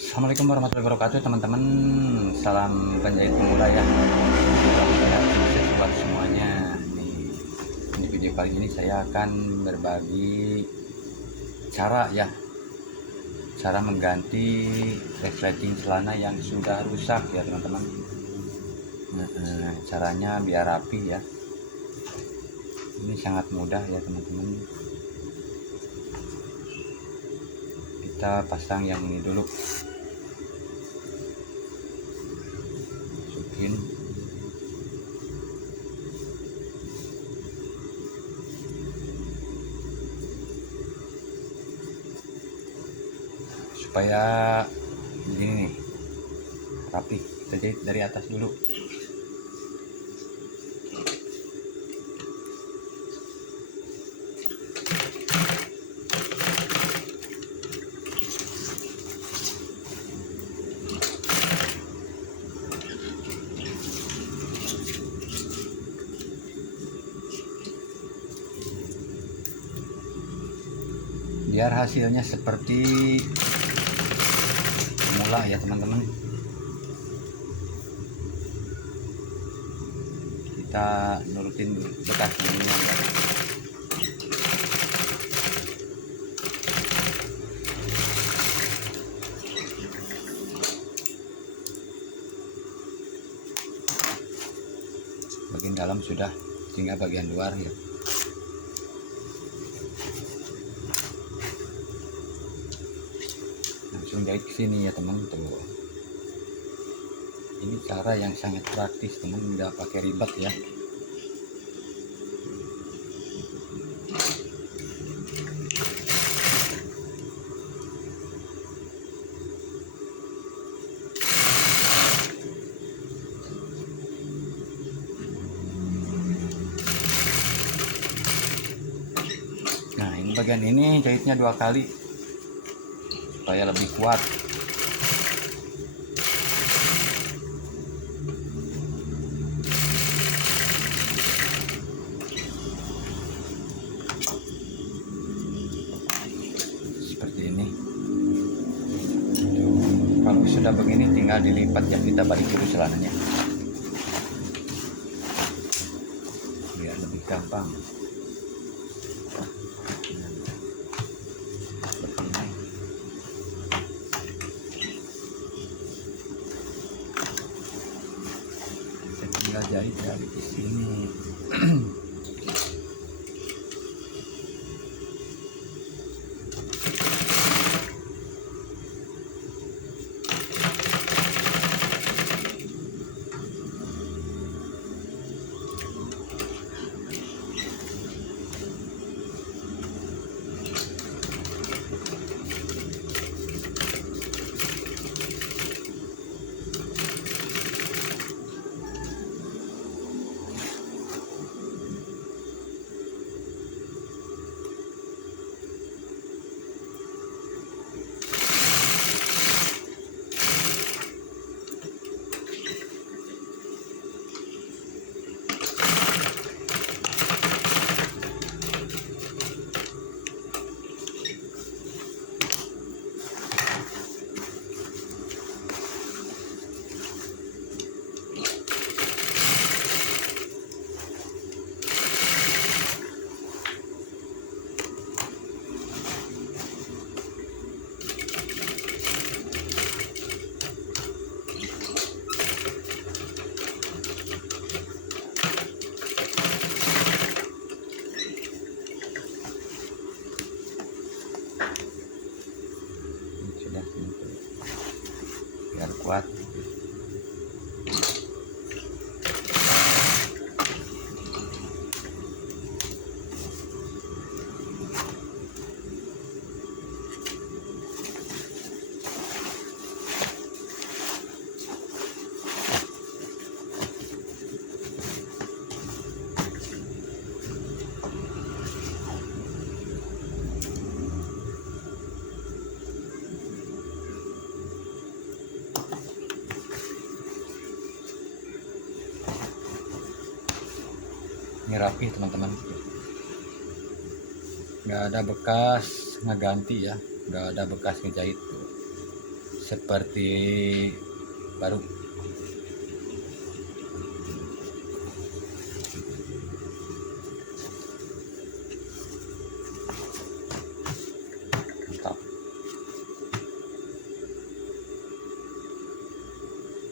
Assalamualaikum warahmatullahi wabarakatuh teman-teman. Salam penjahit pemula ya. Mudah-mudahan sukses buat semuanya. Di video kali ini saya akan berbagi cara mengganti resleting celana yang sudah rusak ya teman-teman. Caranya biar rapi ya. Ini sangat mudah ya teman-teman. Kita pasang yang ini dulu. Masukin. Supaya begini nih, rapi. Kita jahit dari atas dulu. Biar hasilnya seperti semula ya teman-teman. Kita nurutin bekas ini ya. Bagian dalam sudah, tinggal bagian luar ya. Langsung jahit ke sini ya teman tuh. Ini cara yang sangat praktis teman, nggak pakai ribet ya. Nah ini bagian ini jahitnya 2 kali supaya lebih kuat. Seperti ini. Kalau sudah begini tinggal dilipat ya, kita balik dulu celananya biar lebih gampang. Seperti ini. Kita tinggal jahit dari sini. Sudah biar kuat. Ini rapi teman-teman, nggak ada bekas ngeganti ya, nggak ada bekas ngejahit. seperti baru